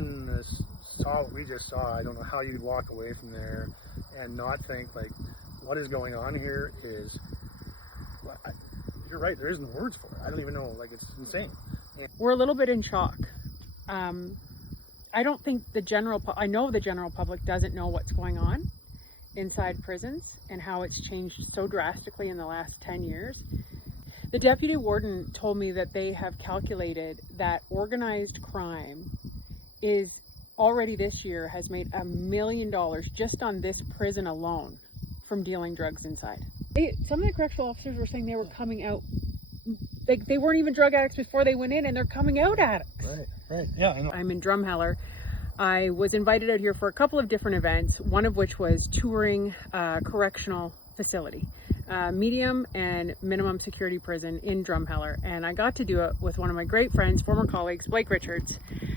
anyone saw what we just saw, I don't know how you'd walk away from there and not think, like, what is going on here is, you're right, there isn't words for it. I don't even know, like, it's insane. We're a little bit in shock. I don't think I know the general public doesn't know what's going on inside prisons and how it's changed so drastically in the last 10 years. The deputy warden told me that they have calculated that organized crime is already this year has made $1 million just on this prison alone from dealing drugs inside. Some of the correctional officers were saying they were coming out, like they weren't even drug addicts before they went in, and they're coming out addicts. Right. Yeah, I know. I'm in Drumheller. I was invited out here for a couple of different events, one of which was touring a correctional facility, medium and minimum security prison in Drumheller. And I got to do it with one of my great friends, former colleagues, Blake Richards,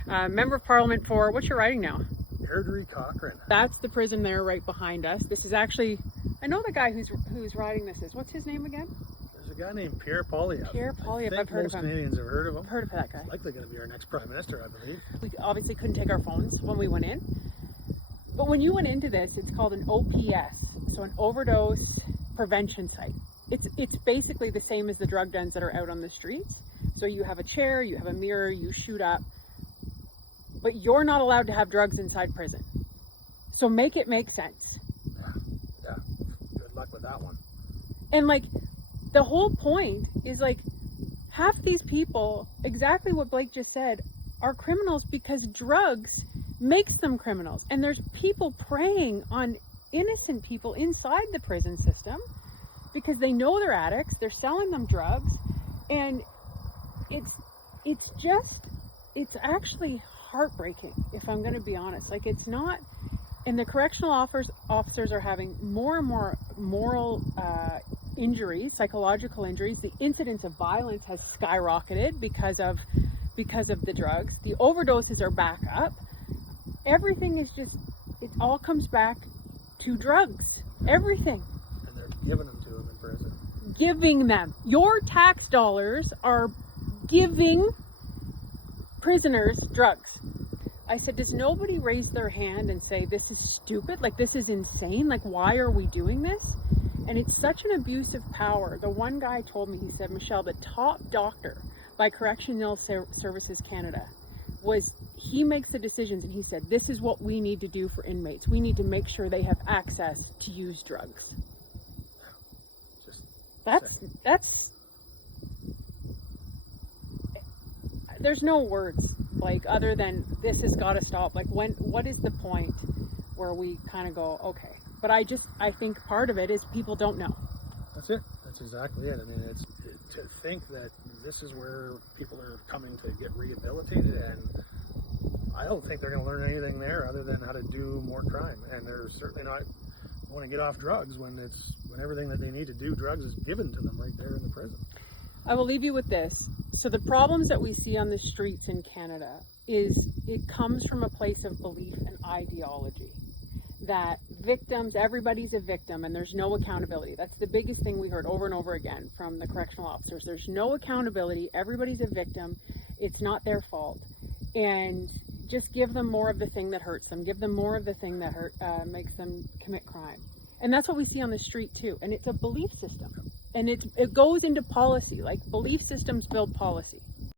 member of parliament for, what's your riding now? Airdrie Cochrane. That's the prison there right behind us. This is actually, I know the guy who's riding this is, what's his name again? There's a guy named Pierre Poilievre. Pierre Poilievre, I've heard of him. Most Canadians have heard of him. I've heard of that guy. He's likely going to be our next Prime Minister, I believe. We obviously couldn't take our phones when we went in. But when you went into this, it's called an OPS, so an overdose prevention site. It's basically the same as the drug dens that are out on the streets. So you have a chair, you have a mirror, you shoot up, but you're not allowed to have drugs inside prison. So make it make sense. Yeah. Good luck with that one. And like, the whole point is like, half these people, exactly what Blake just said, are criminals because drugs makes them criminals. And there's people preying on innocent people inside the prison system because they know they're addicts, they're selling them drugs, and it's actually heartbreaking, if I'm going to be honest. Like, it's not, and the correctional officers are having more and more moral injuries, psychological injuries. The incidence of violence has skyrocketed because of the drugs. The overdoses are back up. Everything is just, it all comes back to drugs. Everything. And they're giving them to them in prison. Giving them. Your tax dollars are giving prisoners drugs. I said, does nobody raise their hand and say, this is stupid? Like, this is insane. Like, why are we doing this? And it's such an abuse of power. The one guy told me, he said, Michelle, the top doctor by Correctional Services Canada he makes the decisions, and he said, this is what we need to do for inmates. We need to make sure they have access to use drugs. That's there's no words, like, other than this has got to stop. Like, what is the point where we kind of go, okay? But I think part of it is people don't know. That's it. That's exactly it. I mean, it's to think that this is where people are coming to get rehabilitated, and I don't think they're going to learn anything there other than how to do more crime. And they're certainly not want to get off drugs when everything that they need to do drugs is given to them right there in the prison. I will leave you with this. So the problems that we see on the streets in Canada it comes from a place of belief and ideology. That victims, everybody's a victim, and there's no accountability. That's the biggest thing we heard over and over again from the correctional officers. There's no accountability. Everybody's a victim. It's not their fault. And just give them more of the thing that hurts them. Give them more of the thing that makes them commit crime. And that's what we see on the street too. And it's a belief system. And it goes into policy. Like, belief systems build policy.